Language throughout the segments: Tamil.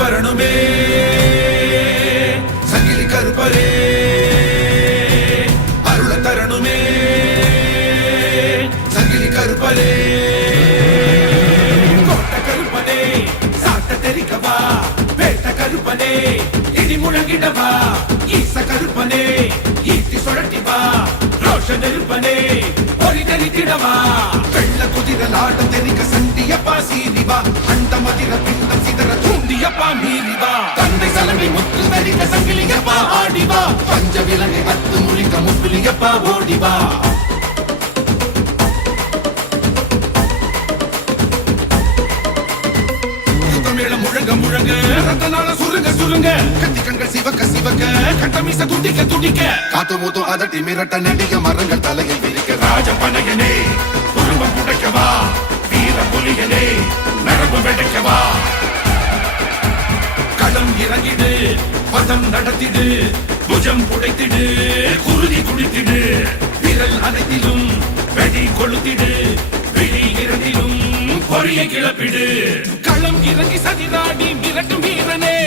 வரணுமே சங்கிலி கருப்பரே, அருள தரணுமே சங்கிலி கருப்பரே. கோட்ட கருப்பனே சாட்ட தெரிக்கவா, வேட்ட கருப்பனே இடி முழங்கிடவா, ஈச கருப்பனே ஈட்டி சுழட்டிவா, ரோஷ நெருப்பனே ஒளி தெரித்திடவா. வெள்ள குதிரலாட தெரிக்க சண்டியப்பா சீரிவா, அந்த மதிர பிண்டம் சிதற தூண்டியப்பா மீறிவா. தந்தை சலங்கை முத்து வெறிக்க சங்கிலியப்பா ஆடிவா, பஞ்ச விலங்கை அத்து முழிக்க முப்பிலியப்பா ஓடிவா. தமிழ முழங்க முழங்க ரத்தனால சுருங்க சுருங்க, கத்தி கண்கள் சிவக்க சிவக்க கட்டமீச துடிக்க துடிக்க, காத்து மூத்து அதட்டி மிரட்ட நடிக மரங்கள் தலையில் விரிக்க. ராஜபனையனே உருவம் உடைக்கவா, வீர புலியனே நரம்பு வெடைக்கவா. களம் இறங்கிடு பதம் நடத்திடு, புஜம் புடைத்திடு குருதி குடித்திடு, விரல் அனைத்திலும் வெடி கொளுத்திடு, விழி இரண்டிலும் பொறிய கிளப்பிடு. களம் இறங்கி சதிராடி மிரட்டும் வீரனே,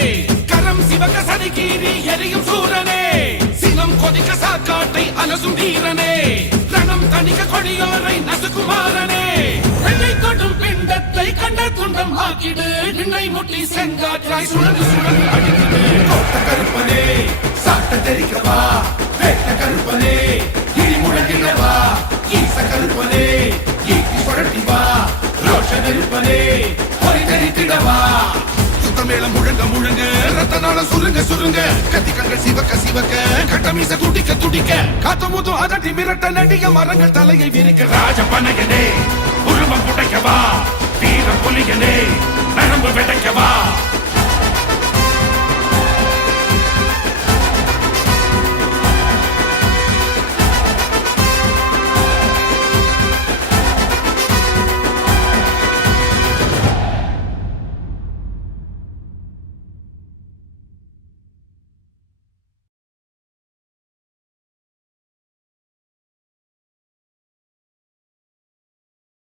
கரம் சிவக்க சதிகீறி எரியும் சூரனே, சினம் கொதிக்க சாக்காட்டை அலசும் வீரனே, ரணம் தணிக்க கொடியோரை நசுக்குமாரனே. வெள்ளை தொடும் பிண்டத்தை கண்ட துண்டம் ஆக்கிடு, நின்னை முட்டி செங்காற்றாய் சுழந்து சுழந்து அடிக்கிடு. கோட்ட கருப்பனே சாட்ட தெரிக்கவா, வேட்ட கருப்பனே இடி முழங்கிடவா, ஈச கருப்பனே ஈட்டி சுழட்டிவா, ரோஷ நெருப்பனே ஒளி தெரித்திடவா. சுத்தமேளம் முழங்க முழங்க ரத்தனால சுருங்க சுருங்க, கத்தி கண்கள் சிவக்க சிவக்க கட்டமீச துடிக்க துடிக்க, காத்து மூத்து அதட்டி மிரட்ட நடிக மரங்கள் தலையை விரிக்க. ராஜபனையனே உருவம் புடைக்கவா, வீர புலியனே நரம்பு வெடைக்கவா.